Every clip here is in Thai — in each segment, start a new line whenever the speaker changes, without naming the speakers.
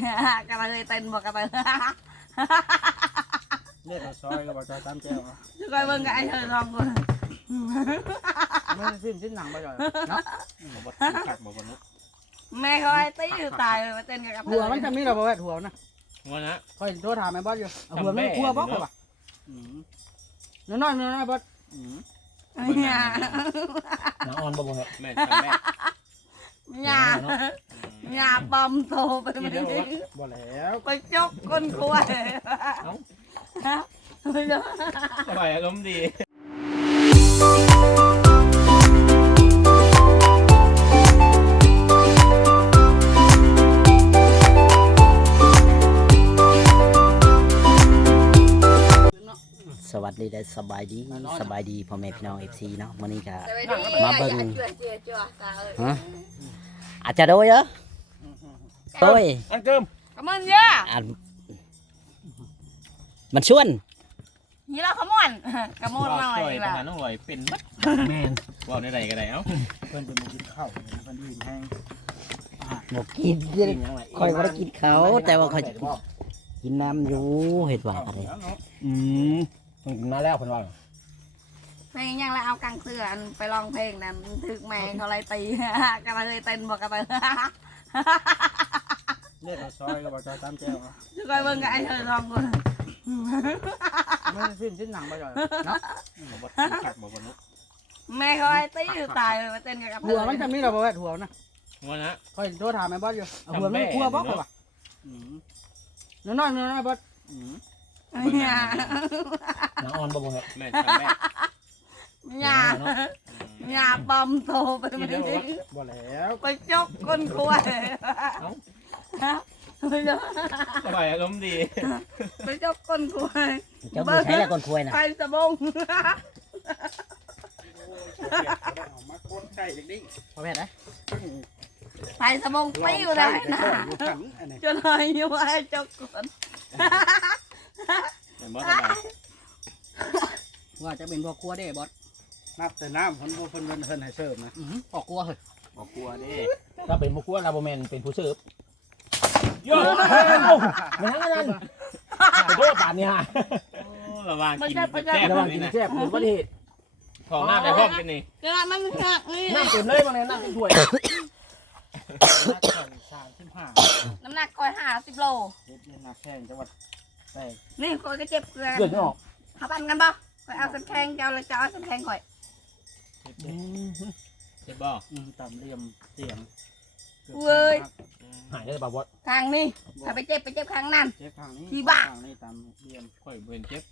กระเทยเต้นบอกกระเทย
เลือดซอยก็บอกจะตามแก้ว
จะคอยเบิ่งกับไอ้เธอลองกู
ไม่สิ้นหนังไปเลยเนาะบอกขัดบอกบนนู้น
แม่คอยตีอยู่ตายเลยมาเต้นกับกระเทย
หัวมันจะมีเราบอกว่าหัวนะ
หัวนะ
คอยโทรถามไอ้บอสอยู่หัวไม่หัวบอสป่ะน้อยบอส
น้องออนบ่บ่เหรอแม่
ยาบอมโตไปไม่ได้
บ่แล้ว
ไปจกก้นควาย
สบายอารมณ์ดี
สวัสดีและสบายดีพ่อแม่พี่น้อง FC เนาะมื้อนี้ก็
มา
เบิ่ง
ฮะ
อาจจะโดยเหรอโดย
อันเกิม
กระมันเยอะ
มันชวน
นี่เราขมวนกระมวนหน่อย
ล่ะน้องลอยเป็นบัดแม่นว่าได้ก็ได้เอ้า
เพิ่นเป็นบ่กินข้าวเพิ่นอิ่มแห้ง
บ่กินค่อยบ่ได้กินเขาแต่ว่าค่อยกินน้ำอยู่เฮ็ดว่าอะไร
มาแล้วเพิ่นว่า
เพลงยังแล้วเอากังเสือไปร้องเพลงนั้นถึกแม่เขาเลยตีกระเทยเต้นบอกกระเทย
เลือดซอยก็บอกจะตามแก้ว
จะคอยเบิ่งกับไอ้เธอลองกู
ไม่สิ้นหนังไปเลยเนาะ
บอกขัดบอกบนนู้น
แม่คอยตีอยู่ตายเลยมาเต้นกับกระเทย
หัวมันจะมีเราบอกว่าหัวนะ
หัวนะ
คอยโทรถามไอ้บอสอยู่หัวไม่หัวบอสป่ะน้อยบอส
น้องออนบ่บ่เหรอแม่
ยาบอมโตไปไม่ได้
บ่แล้ว
ไปจกก้นควาย
สบายอารมณ์ดี
ไปจกก้นควาย
เจ้าบ่ใช้แล้วก้นควายน่ะ
ไปสะบง
มาคนใส่เด็กๆพอแม่ได้
ไปสะบงปิ้วได้นะจนหอยอยู่ไอ้จกก้น
ว่าจะเป็นพ่อครัวได้บอสนับแต่น้ำคนให้เสิร์ฟนะพ่อครัวเหรอ
พ่อครัวนี่ถ้าเป็นพ่อครัวเราบ่แม่นเป็นผู้เสิร์ฟโยไม่ทั้งนั้นไปโทษป่านนี้ฮะระวังกินแซ่บระวังกินแซ่บเป็นประเทศของน้ำในห้องกันนี่
กระมันหักนี่
น้ำเต็มเลยบางในน้ำเต็มถ้วย
น้ำหนักคอย50 โล
หนักแข้งจังหวัดแต่
นี่คอยก็เจ็บเกลือ
เดือดไม่ออก
เขาปั่นกันป่ะคอยเอาสันแทงเจ้าเลยเจ้าเอาสันแทงคอย
เจ็บบ่
ต่ำเรียมเตียง
เว้ย
หายได้ป่าวบอส
ข้างนี่ถ้าไปเจ็บข้างนั่น
เจ็บข้างนี้
ที่บ้า
นี่ต่ำเรียม
ค่อยเบิ่นเจ็บ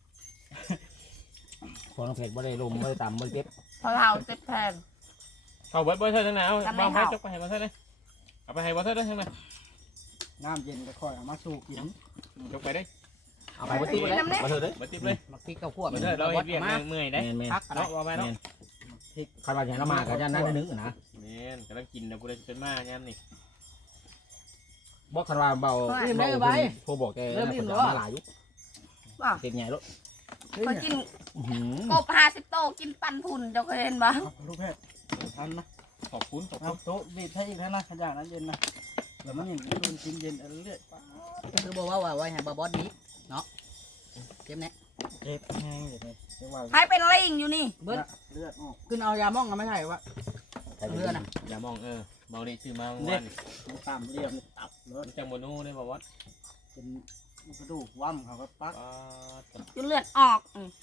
คนน้ำเผ็ดบ่ได้ลมบ่ได้ต่ำบ่ได้เจ็บ
พอเราเจ็บแทน
เอาเบิดบ่เท่านั้นเอาบ้างให้จกไปให้บ่เท่านั้นเอาไปให้บ่เท่านั้นทั้งนั้น
น้ำเย็นก็ค่อยเอามาสู่กิน
จกไปได้
เอาไปบ่ติดเลย
บ่เท่าเด้บ่ติดเลย
มักพริกข้าวคั่ว
บ่เท่าเราเฮ็ดเวียกเมื่อยได้
พัก
เนาะว่าไปเนาะ
พริกคันว่าอย่างละมาก็ย่านนั้นนึงนะ
แม่นกำลังกินนะกูได้เป็นมายามนี่
บ่คันว่าเบาโทรบอกแกมาหลายอยู่เฮ็ดใหญ่ลูก
พอกินกบ50 โตกินปันพุ่นเจ้าเคยเห็นบ่
ลูกเพชรทันนะ
ขอบคุณ
โต๊ะบีบให้อีกแล้วนะขยะนั้นเย็นนะแล้วมันอย่างนี้มันกินเย็นเรื่อย
คือบอกว่าไว้ให้บอสดีเนาะเจ็บแน่
เจ็บแห้งอย่างนี้
ให้เป็นลิงอยู่นี่
เลือดออกขึ้นเอายาม่องกันไม่ใช่วะ
เลือดนะ
ยามองเมาดิซื้อมาวัน
มันตามเรียมตับ
รถจังโมนูได้บอกว่า
เป็นกระดูกว่ำเขาก็ปัก
จนเลือดออก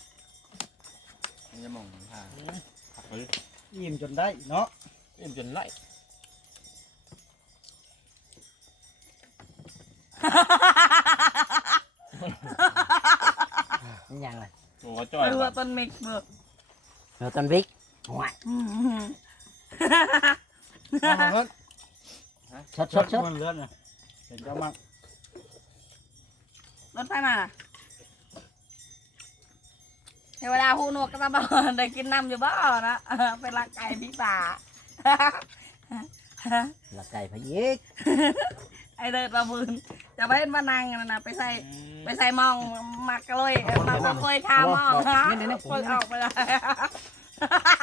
ยามองค่ะ
อิ่มจนได้เนาะ
อิ่มจนไล่
นี่ยังไง
โอ้จ่อย
เรือต้นมิกเบิก
เรือต้นวิกว้ายชด
มันเลือดนะเห็นเจ้ามาก
รถไฟมาเทวดาหูหนวกกระตาบอลได้กินน้ำอยู่บ้านะเป็นลักไก่พี่ป่า
ลักไก่พะยิก
ไอเดินระบืนจะไปเห็นมานั่งนะไปใส่มองมากเลยมาเคยทามองฮะเปิดออกไปเลย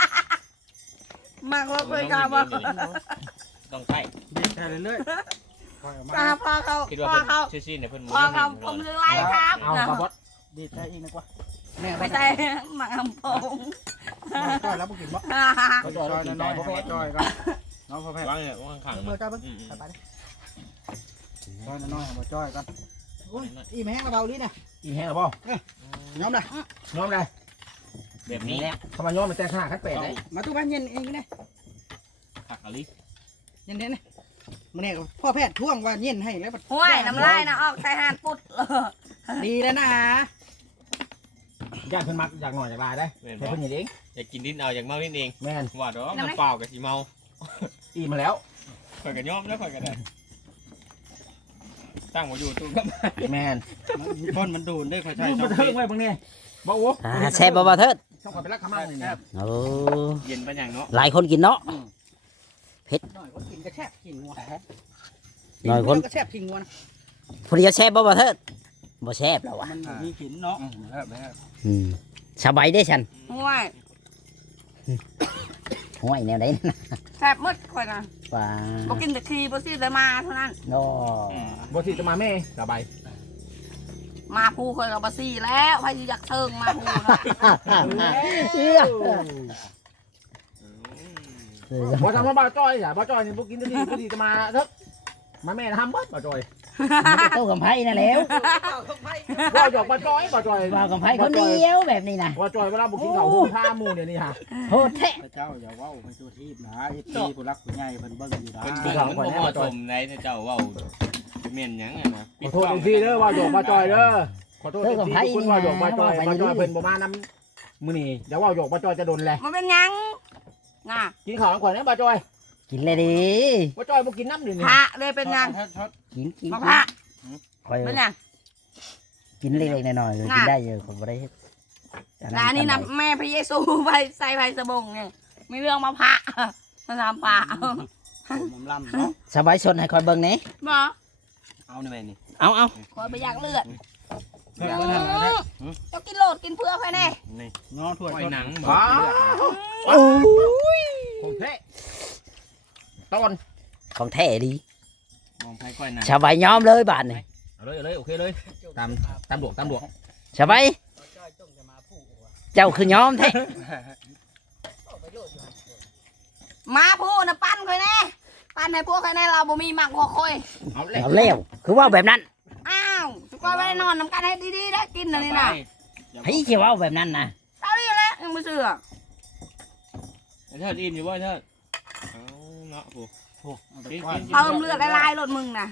มากเลยเคยทามอง
ต้องใช่
บีบแทนเรื่อย
พอเขา
คิด
พ
ว่า
อ
เพิ่น
เขา
ชื่อๆเนี่ยเพิ่น
พอเขาผมซื้อไล่ครับ
เอามาบด
ดีใจอีกนะกว่าแม่
ไปใส่หมักลำโพง
จ้อยแล้วบ่กินบ่
เขาจอยเรากินใจพ่อแพทย์
จ้อยกันน้องพ่อแพทย์
วางเนี่ยวางข้างๆ
เมื่อจ้อยเบิ่งไปจ้อยน้อยๆมาจ้อยกันอีแม่งเบาดิน่ะ
กินแห้งหรือเปล่า
ย้อมได้
น้องได้
แบบนี้
ทำไมย้อมมันแต่ขนาดขั้นเป็ดได้
มาตู้บ้านเย็นเองนี่
ผักอะลิ
เย็นนี่มื้อนี้พ่อแพทย์ท่วงว่าเย็นให้แล้ว
ห้วยน้ำลายนะออกใส่หานปุ๊ด
ดีแล้วนะ
ญาติเพิ่นมักอยากหน่อยอยากลายได้
แม่น
แต่
บ่
เพิ่นอย่างเอง
อยากกินนิดเอาอยากเมานิดเอง
แม่น
ว่าดอกน้ำเปล่ากับสิเมา
อีมาแล้ว
ข่อยก็ยอมแล้วข่อยก็ได้ตั้งบ่อยู่ตู้ก็
แม่น
บอลมันดูดได้ค่อยใช่
ดูมันเทิงไว้บางนี่บ่โอ้
แซ่บบ่เทิด
ช่องขอไปรักขมั่งนี่เนี่ย
โอ้
เย็นปานหยังเนาะ
หลายคนกินเนาะ
หน่อยคนกินกระแทบกินงัว
หน่อยคน
กระแทบกินงัวนะ
พอดีแซ่บบ่เทิดบ่แซ่บแล้ววะ
มันมีขินเนาะ
อืมสบายได้ฉัน
ห้วย
ห้วยแนวใดนั่นน่ะ
แซ่บมืดค่อยนะ
ว่า
บ่กินแต่ขี้บ่ซีแต่มาเท่านั้น
โอ้
บ่สิจะมาแม่สบาย
มาพูค่อยก็บ่ซีแล้วใครอยากเชิงมาพูนะ
บ่ทำมาบ่จอยอย่าบ่จอยนี่บ่กินที่บ่สิจะมาเถอะมาแม่ทำบ่บ่จอย
โตกับไผ่นั่นแหล้ว
บ่หยอกบ่จอยบ่จอย
ว่ากับไผ่คนเดียวแบบนี้นะ
บ่จอยเวลาบ่กินข้าวหูผ้าหมู่เนี่ยนี่ฮะ
โหดแท้
เจ้าอย่าว่าไปตัวทีบนะไอ้ที่ผู้รักผู้ใหญ่เพิ่นเบิ่งอยู่นะ
เพิ่นเบิ่งมันบ่เหมาะสมในเจ้าเว้าแม่นหยังอะนะ
ขอโทษอีกทีเด้อว่าหยอกบ่จอยเด้อขอโทษอีกทีทุกคนว่าหยอกบ่จอยบ่จอยเพิ่นบ่มานำมื้อนี้อย่าว่าหยอกบ่จอยจะโดนแหละ
มันเป็นหยังน่ะ
กินข้าวก่อนนะบ่จอย
กินเลยดิ
บ่จอยบ่กินน้ำนี่
พระเลยเป็นหยัง
กินกิน
มาพระ
คอย
เป็นหยัง
กินเล็กๆน้อยๆกินได้เยอะผมบ่ได้เฮ็ด
ร้านนี้นะแม่พระเยซูไปใส่ไฟสบงเนี่ยมีเรื่องมาพระมาทำพระ
ผมลำเนาะ
สบายชนให้คอยเบิ่งนี่
บ่
เอานี่แม่นี่
เอา
คอยไปอยากเลือด
เพื่อนนั่นนะ
เจ้ากินโลดกินเพื่อใครแน่
นี่
เนาะถ้วย
ปล่อยหนังบ่
ว้า
โอ้ย
ของแท้ต้น
ของแท้ดี
มองไผก้อยหนัง
สบายยอมเลยบาดนี่
เอาเลยโอเคเลยตามดวง
สบายเจ้าคือยอมแท้
มาพูดนะปั้นใครแน่ปั้นให้พวกใครแน่เราบ่มีหมักหัวคอย
เอาเลย
เอาแล้วคือว่าแบบนั้น
อ้าวสุกอยไว้นอนน้ำกันให้ดีๆได้กินอันนี้นะ
ให้สิว่าแบบนั้นนะ
เท่านี้แหละยังไม่เชื่อ
เทิดอิ่มอยู่บ่เทิดเอาเนาะผู้
เติมเลือดละลายรถมึงนะ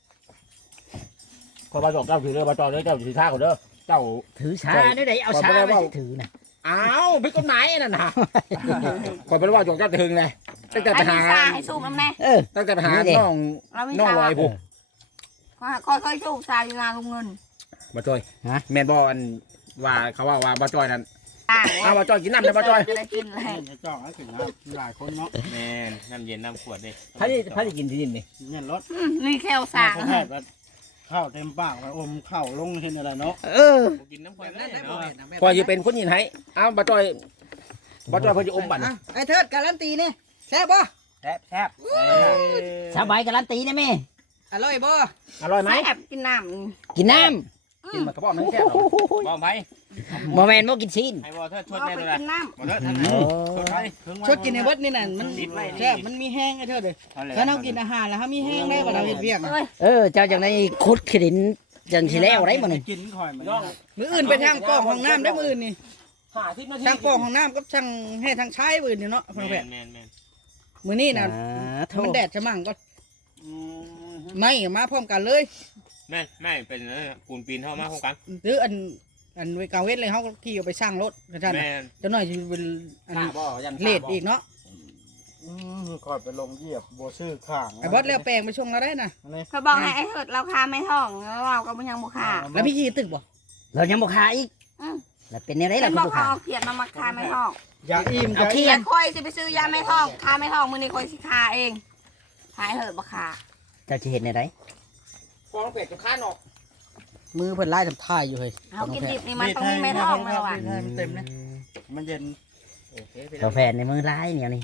ขอบ่จอกเจ้าถือเด้อบ่จอยเด้อเจ้าสิท่าก่อนเด้อเจ้า
ถือชาได้ไดเอาชาไปถือนะ
อ้าวผิดกฎหมายนั่นน่ะก่อนไปว่าจอกเจ้าถึงเลยตั้งแต่
ไอ้
ไป
มี
หา
ซาให้สูบน้ำแน่
เออ
ตั้งแต่ไปหาน้อง
เรามี
น้อง
ซา
ลอยผู้
ค่อยๆสูบซาอยู่นานลงเงิน
บ่จอยแม่นบ่อันว่าเขาว่าบ่จอยนั่น
ต่าง
เอาบ่จอยกินน้ำเด้อบ่จอย
จะได้กินเลย
จ้องให้ถึงนะหลายคนเนาะ
แม่นน้ำเย็นน้ำขวดเด้
ถ้าจะกินที่นี่นี่
เนี่ยรถ
นี่แค่วสาง
พ่อแพทย์ว่าข้าวเต็มปากว่าอมข้าวลงเห็นอะไรเนาะ
เออ
บ่กินน้ำขวดได้เนาะ
พอจะเป็นคนยินให้เอาบ่จอยเพิ่นจะอมบั่น
ไอ้เทิดการันตีนี่แซ่บบ่
แซ่บ
สบายการันตีได้ไหม
อร่อยบ่
อร่อยไหม
แซ่บกินน้
กินน้
กินมากระป๋องนึงแซ่บ
บ่ไผ
ำโมเมนต์โมกินซีน
ให้บ่เทิด
ำ
ชด
เอา
แม่
ไป
เลย
กินน้
บ่เทิดทัน
โอ้
ชดไป
ชดกินในเบิดนี่น่ะมันแซ่บมันมีแห้งไอ้เทิดเลยถ้าเรากินอาหารแล้วเขามีแห้งได้กว่าเราเฮ็ดเวียก
ำเอ้ย
เออเจ้าจากในคุดขดินจังสิแล้วไรบ่นี่
กินข่อยมืออื่นไปทางกองของน้ำได้มืออื่นนี่
50 นาที
ทางกองของน้ำกับทางให้ทางใช้มืออื่นนี่เนาะพ่อแพทย์
แม่น
มือนี่น่ะ
โท
มัน
ษ
แดดจะมั่งก็ไม่มาพร้อมกันเลย
แม่เป็นปูนปีนเข้ามาพร้อมกัน
หรืออันเวกาเวทเลยเขาก็ขี่เอาไปสร้างรถกระชัน
แม่น
จะหน่อยจะเป็นอัน
ข้าบ่ยัน
เลดอีกเนาะ
คอยไปลงเหยียบโบชื่อข้าง
ไอ้บอสเลี้ยวแปลงไปชงเราได้นะ
เขาบอกให้ไอ้เหิดเราคาไม่ท้องแล้วเราก็ยังบุคา
แล้วพี่ขี่ตึกบ่
เรายังบ่ขายอีก
อืม
แล้วเป็นแนวไหน
เป็
ล่ะ
น
คุ
บ
ณ
อก
ผู้
เขา
ขา
เอาเขียนมาคาไม่ท้อง
อย่าอิ่ม
เอาเขียน
ค่อยสิไปซื้อยาไม่ท้องคาไม่ท้องมือนี้ค่อยสิคาเองหายเหิดบุคา
เจ้าสิเห็นในไร
ฟองเป็ดกับข้านออก
มือเพิ่นไล่ทำท่ายอยู่เฮ้ย
เอากินดิบนี่มันต้องมีไม่ท้องแล้วอ่ะ
มันเต็มนะมันเย็น
กาแฟในมือร้ายเนี่ยนี่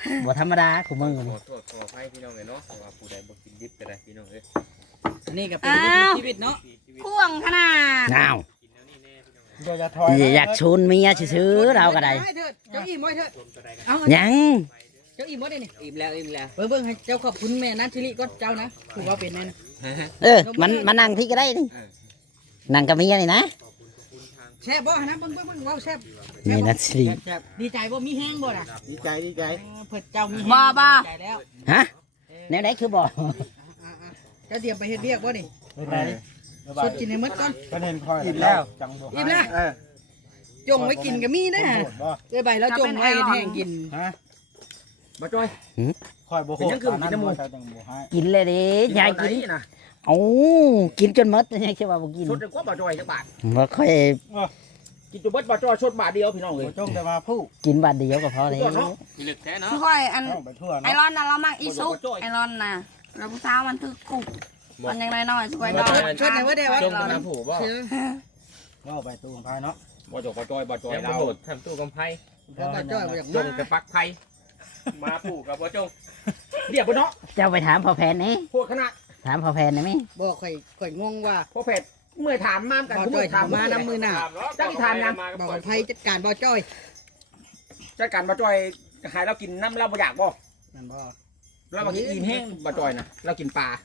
บ่ธรรมดาของมึง
ข
นี่
อโทษขออภัยพี่น้องเลยเนาะเพราะว่าผู้ใดบ่กินดิบก็ได้พี่น้องเอ้ย
อันนี้ก็เป็นวิถีชีวิตเนาะ
พ่วงขนาด
อ้าว
กินแล้วนี่แน่พี่น้องเอ้ย
เดี๋ยวจะถอย
อยากชวนเมียซื่อๆเราก็ได้
เถิดเจ้าอิ่มไว้เถิด
ชมตัวใดกัน
เอา
ยัง
เจ้าอิ่มไว้ได้นี่อิ่มแล้วเบิ่งให้เจ้าขอบคุณแม่นัทธิริก็เจ้านะถือว่าเป็นแน่นะ
มันนั่งที่ก็ได้นี่นั่งกับเมียนี่นะ
แซ่บบ่นะเบิ่งเว้าแซ่บ
นี่นะสิ
แซ่บดีใจบ่มีแห้งบ่ล่ะ
ดีใจดีใจ
เพิ่นเจ้ามี
บ่บ่
ใจแล้ว
ฮะแนวไหนคือบอก
เจ้าเตรียมไปเฮ็ดเวียกบ่นี่
เป็นไง
สดกินให้หมดก่อน
ก็เห็นคอยแล้วจังบ่
อิ่มแล้ว
เออ
จงไว้กินก็มีนะ
โหดบ่
เอ้ยใบแล้วจงไว้แห้งกิน
ฮะ
บ่จ้อย
คอยบ่โห
เป็น
ด
ยังคือ
ตอนนั้น
กินน้ำมู
บ่
ก
ใช่จังบ่ให้
กินเลยดิยายกิน
นะ
โอ้กินจนหมดยังใช่ว่าบ่กิน
ชุดกว่าบ่จ้อยจักบาท
บ่ค่อย
กินจุบเบิดบ่จ้อยชุดบาทเดียวพี่น้องเอ้ย
บ่จงแต่มาผู้
กินบาทเดียวก็พอแล้ว
มีลึกแท้เนาะ
คือค่อยอัน
ต้องไปทั่ว
ไอ
เนาะ
รอนน่ะเรามักอีซุกไอรอนน่ะเราผู้สาวมันถือกุบมันยังน้อยๆสวยน้อย
ชดไหนว่าได้วะ
จมกับน้ำผูบ่
เชื่อ
ก็ไปตู้ของพายเนาะ
บ่จ้อยบ่จ้อยบ่จ้อย
ยังบ่
เรา
โดดทำตู้กำไพ
แล้วก็จ้อยมาจาก
จ
นั้
ง
น
แต่ปักไผ
มาผูกกับบ่จง
เรียกบ่เนาะ
เจ้าไปถามพ่อแพนนี่
พวกคณะ
ถามพ่อแพนได้ไหม
บอกข่อยงงว่า
พวกเพจเมื่อถามมากัน
บ่จ้อยถามมาน้ำมือหน้า
จักที่ถามยัง
บอกว่าไผจัดการบ่จ้อย
จัดการบ่จ้อยหายเรากินน้ำเราบ่อยากบ่
นั่นบ่
เราบ่กินอิ่มแห้งบ่จ้อยนะเรากินปลา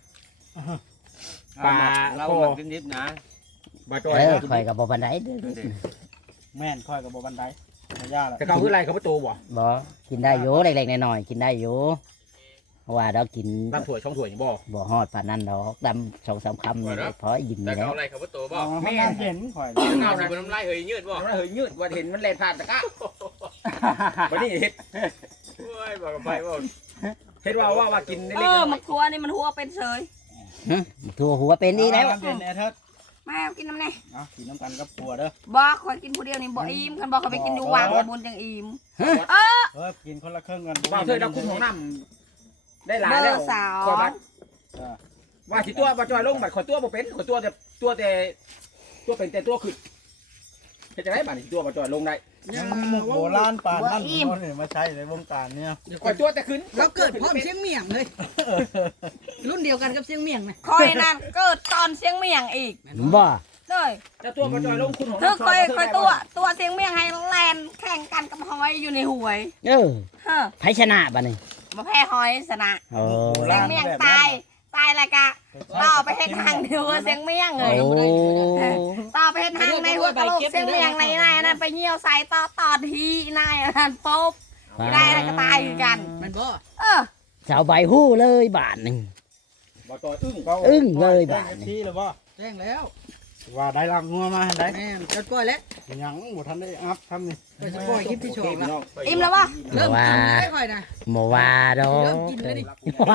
เรามันกินดิบนะ
บ่จ้อย
ข่อยกับบ่ปานใดเด้อ
แม่นคอยกับบ่บันไดไม่ยากละ
แต่เขาคืออะไรเขาประตูบ่
บ่กินได้อยู่เล็กๆน้อยๆกินได้อยู่เพราะว่าเรากิน
น้ำถั่วช่องถั่วนี่บ่
บ่ฮอดปานนั้นดอกดำ2-3คำนี่พออิ่ม
แต่
นี่แล้
เขา
ว
อะไรเขาประตูบ่
แม่นเห็นคอย
เอาสิบน้ำลายเฮยยืดบ่
เราเฮ้ยยืดว่าเห็นมันแล่นผ่านตะกะวันนี้เฮ็ด
โอ้ยบอกกับไปบ่
เฮ็ดว่ากิน
เอ
เล็ก
อ
ๆ
มันครัวนี่มันหัวเป็นเฉย
ทั่วหัวเป็นนี่แล้ว
เย็นแอเทิด
แม่กินน้ำแน่
เอากินน้ำกันกับปัวเด้อ
บอกคอยกินผู้เดียวนี่บ่อิ่มคันบอกเขาไปกินอยู่วังบุญจังอิ่ม
กินคนละครึ่งกัน
บ่าวเธอเราคุมของน้ำได้หลาย
เบอ
แล้ว
ร์สาว
ขอบัดว่าสิตัวบ่จ้อยลงบัดขอตัวบ่เป็นขอตัวแต่ตัวเป็นแต่ตัวขึ้นเฮ็ดจังได๋บัดนี้ตัวบ่จ้อยลงได้
ยังมุกโบราณป่านนั่นคนมาใช้ในวงการเนี่ย
ขอตัวแต่ขึ้น
เราเกิดพร้อมเสียงเมี่ยงเลย รุ่นเดียวกันกับเสียงเมี่ยงนะ
คอยนั่นเกิดตอนเสียงเมียงอีก
บ่
เลย
แต่ตัวบ่จ้อยลงคุณของ
คือคอยตัวเสียงเมียงให้แลนแข่งกันกับหอยอยู่ในหวย
เออ
เฮ้อ
ไผชนะบัดนี้
มาแพ้หอยสนะ
โอ้
เสียงเมียงตายแล้วกะต่อไปเฮ็ดทางเดียวเสียงเมียงเลย
โอ้
ต่อไปเฮ็ดทางในหัวกะโหลกเสียงเมียงในนายนั่นไปเหี่ยวใส่ต่อทีนายนั่นปุ๊บได้แล้วก็ตายกัน
มันบ่
เออ
สาวใบหู้เลยบาทหนึง
บ่จ้อยอึ้ง
อึ้งเลยบาท
ได้
นี่
ที่เลยบ่
แจ้งแล้ว
ว่าได้ลังงัวมาได้
แม่นจดปล่อยแล้ว
ยังบ่ทันได้อัพทำนี่
ไปจะปล่อยคลิปที่ชอบแล้ว
อิ่มแล้ววะ
เริ่มกินได้ค่อยนะ
บ่ว่าดอก
เริ่มกินเลยดิ
ว่า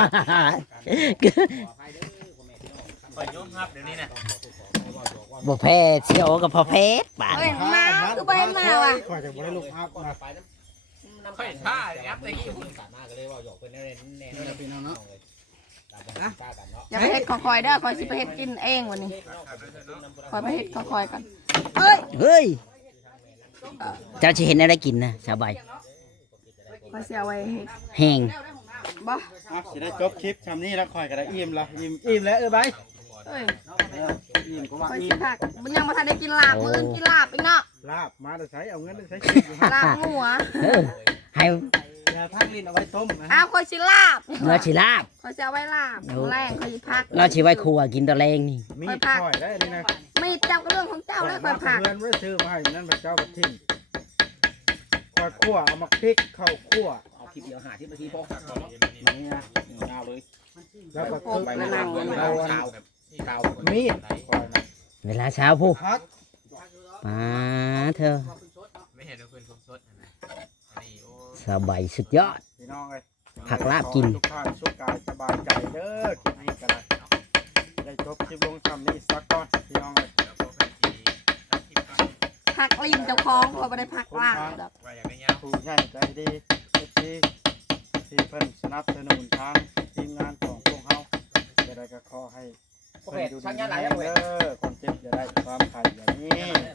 ไปยกครับเดี๋ยวนี้นะ
บ่แพ้เสียวกับพ่อเพชรบาท
เฮ้ยมาคือบ่เห็นมาว่ะ
คอยจะบ่ได้ลูกอัพนะ
ค่อยท่าแอปตะกี้
พี่น้องเนาะ
อย่าไปเฮ็ดคอยเด้อคอยสิไปเฮ็ดกินเองวันนี้คอยไปเฮ็ดคอยกันเอ้ย
เฮ้ยเจ้าสิเห็นอะไรกินนะสาวใบ
คอยสิเอาไว้เฮ็ด
แห้ง
บ่
สิได้จบคลิปชำนี้แล้วคอยก็ได้อิ่มละอิ่มแล้วใบ
เอ้ย
อิ่มก็ว่า
คอย
อิ่
สิ
ม
ผักมันยังบ่ทันได้กินลาบมื้ออื่นกินลาบอีกเนาะ
ลาบมาได้ใช้เอาเงินได้ใช้อยู่
ลาบหัว
เออให้
อย่าทั้งลิ้นเอาไว้ต้มนะ
อ้าวคอยสิลาบ
เราสิลาบ
คอยสิเอาไว้ลาบแรงคอยสิผัก
เราสิไว้ครัวกินตะแรงนี่
มีดคอยได้นี่นะ
มีเจ้าก็เรื่องของเจ้าแล้วคอยผัก
เพื่อนไว้ซื้อมาให้นั่นพระเจ้าบัดทิ้งคอยคั่วเอามาพริกเข้าคั่ว
เอาคลิปเดียวหาที่เมื่อกี้พอ
นี่นะ
ยาวเลย
แล้วก็
ไปมานั่งเอาชาวชาว
มีดคอยนะ
เวลาเช้าผู้
พัก
มาเธอ
ไม่เห็นเอาคืนสดๆนะอันนี้โอ้
สาวใบสุดยอด
พี่น้องเลย
ผักลาบกิน
ทุกท่านสุขกายสบายใจเด้อคลิปนี้ก็ได้ได้จบคลิปลงคำนี้สักก่อนพี่น้องเลย
แล้วก็เป็นที่ตัดคลิปก่อน
ผักลิ้นเจ้าของคอยบ่ได้ผักลาบดอก
ว่าอย่างไรเงี้ย
ผู้ใหญ่ใจดีที่เพิ่นสนับสนุนทางทีมงานของพวกเราจะได้ก็ขอให้
พวกเพจช่างยาหลายแล้วเว้ย
คนเจ็บจะได้ความไข่อย่างนี้ทุก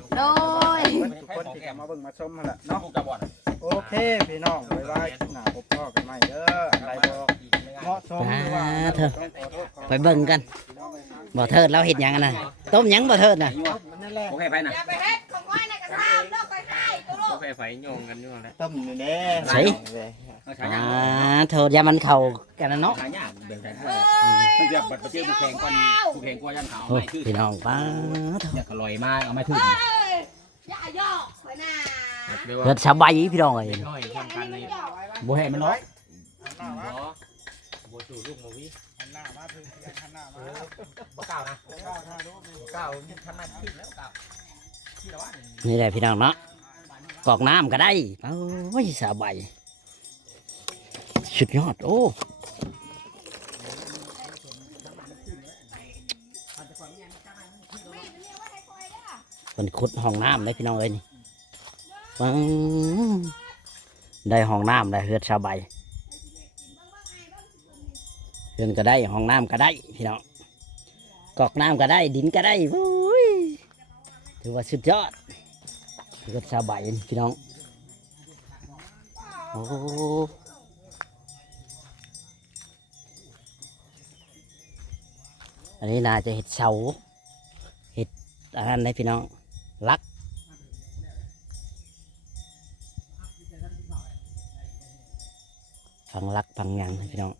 โดย
ทุกคนที่เข้ามาเบิ่งมาชมนั่นแหละเนาะ
ลูกจะบอด
โอเคพี่น้องบ๊ายบายหน้าพบพ่อกันใหม่เด้ออะไรบ่เหมาะสมหรือว่าต้องขอโทษขอ
ไปเบิ่งกันบ่เทิดเราเห็ดหยังอะนะต้มหยังบ่เทิดน่ะ
นั่นแหละ
โอเคไปนะ
อย่าไปเฮ็ดของก้อยในกระซ้ำเลิกไปให้ตัวลู
กาก แฟไฟโยงกันอยู่แล้ว
ต้มอยู่แน่
ใช่
เอาฉายา
โทษอย่ามันเข้ากันนะเนาะ
ฉายาเบิ่งใส่
เอ้ย
เพิ่นจะบัดประเทศผู้แข่งก่อนผู้แข่งกว่ายันขาว
โอ้
ไม่คือ
พี่น้องป้าโถ
อยากกระลอยมาเอาไม่ถึง
เอ้ยอย่าย่อไปนะ
เกิดสบายพี่น้องเอ้ย
น้อยทำกันนี่
บ่ให้มันร้อย
หันหน้ามา
บ่สู่ลูกโมวิ
หันหน้ามาถึงหันหน้ามา
บ่ก้าวนะ
ก้าวหน้าดู
ก้าวทำไมผิดแล้วก้าว
นี่แหละพี่น้องเนาะกอกน้ำก็ได้โอ้ยสบายสุดยอดโอ้เป็นขุดห้องน้ำเลยพี่น้องเอ้ยนี่ปังได้ห้องน้ำได้เฮือดสบายเฮือนก็ได้ห้องน้ำก็ได้พี่น้องกอกน้ำก็ได้ดินก็ได้โอ้ยถือว่าสุดยอดเฮือดสบายพี่น้องโอ้อันนี้น่าจะเห็ดเสาเห็ดอันนั้นเลยพี่น้องลักฟังลักฟังหยังนะพี่น้อง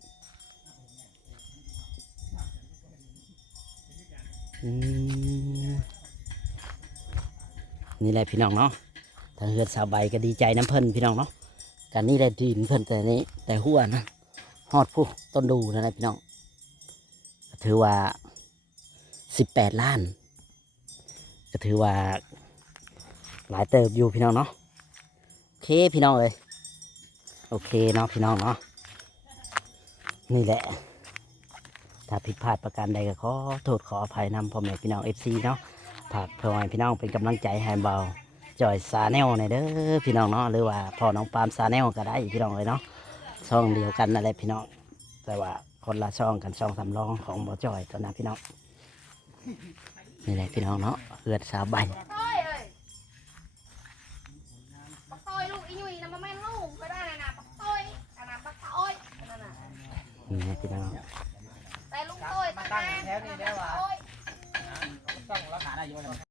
นี่แหละพี่น้องเนาะทางเฮือนสาวใบก็ดีใจน้ำเพิ่นพี่น้องเนาะการนี่ได้ดินเพิ่นแต่นี้แต่หัวนะฮอดผู้ต้นดูนั่นแหละพี่น้องก็ถือว่า18 ล้านก็ถือว่าหลายเติบอยู่พี่น้องเนาะโอเคพี่น้องเลยโอเคเนาะพี่น้องเนาะนี่แหละถ้าผิดพลาดประการใดก็ขอโทษขออภัยนำพ่อแม่พี่น้อง FC เนาะฝากพ่อแม่พี่น้องเป็นกำลังใจให้เบาจอยซาแนลในเด้อพี่น้องเนาะหรือว่าพ่อน้องปาล์มซาแนลก็ได้พี่น้องเลยเนาะช่องเดียวกันนั่นแหละพี่น้องแต่ว่าคนละช่องกันช่องสำรองของบ่จอยตัวนะพี่น้องนี่แหละพี่น้องเนาะเลือดสาใบ
ปักต้อยเอ้ยปักต้อยลูกอีหนุ่ยนะมันไม่ลูกก็ได้นะปักต้อยอันนั้นปักต้อยอันนั้นน่ะ
นี่แหละพี่น้อง
แต่ลุงต้อยตั้งแต่ปักต้อย
ต้องรักษาได้อยู่